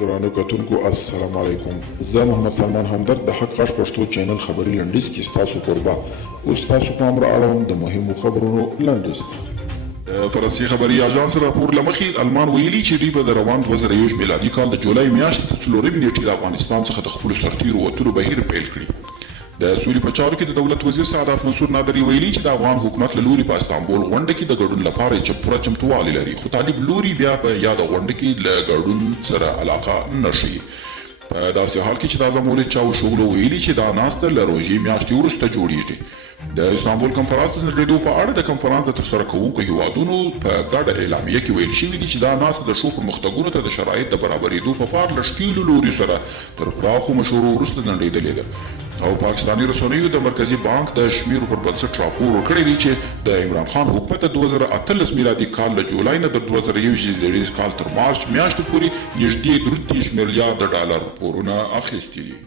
درانه کتونکو السلام علیکم. زه محمد سلمان همدرد د حق غږ پښتو چینل خبري لنډیز کې ستاسو قربا اوس تاسو پام را اړوم د مهمو خبرونو لنډیز. د فرانسې خبري اژانس راپور له مخې المان ویلي چې دوی به د روان 2021 میلادي کال د جولای میاشتې په 4 نیټې د افغانستان څخه د خپلو سرتیرو وتلو بهیر پیل کړي. د سولې په چارو کې د دولت وزیر سعادت منصور نادري ویلي چې د افغان حکومت له لوري په استانبول غونډه کې د ګډون لپاره پوره چمتووالی لري، خو طالب لوري بیا په یاده غونډه کې له ګډون سره علاقه نه ښیي. په داسې حال کې چې د اعظم مولد چاوشوغلو ویلي چې دا ناسته له روژې میاشتې وروسته جوړیږي. د استانبول کنفرانس د ځنډېدو په اړه د کنفرانس د ترسره کوونکو هیوادونو په ګډه اعلامیه کې ویل شوي دي چې دا ناسته د ښو پرمختګونو ته د شرایط د برابرېدو په پار له ښکېلو لوري سره تر پراخو مشورو وروسته ځنډېدلې ده. او پاکستاني رسنیو د مرکزي بانک د شمیرو پر بنسټ راپور ورکړی دی چې د عمران خان حکومت د 2018 میلادي کال له جولای نه د 2021 کال تر مارچ میاشتې پورې نږدې 33 میلیارډ ډالر پورونه اخیستي دي.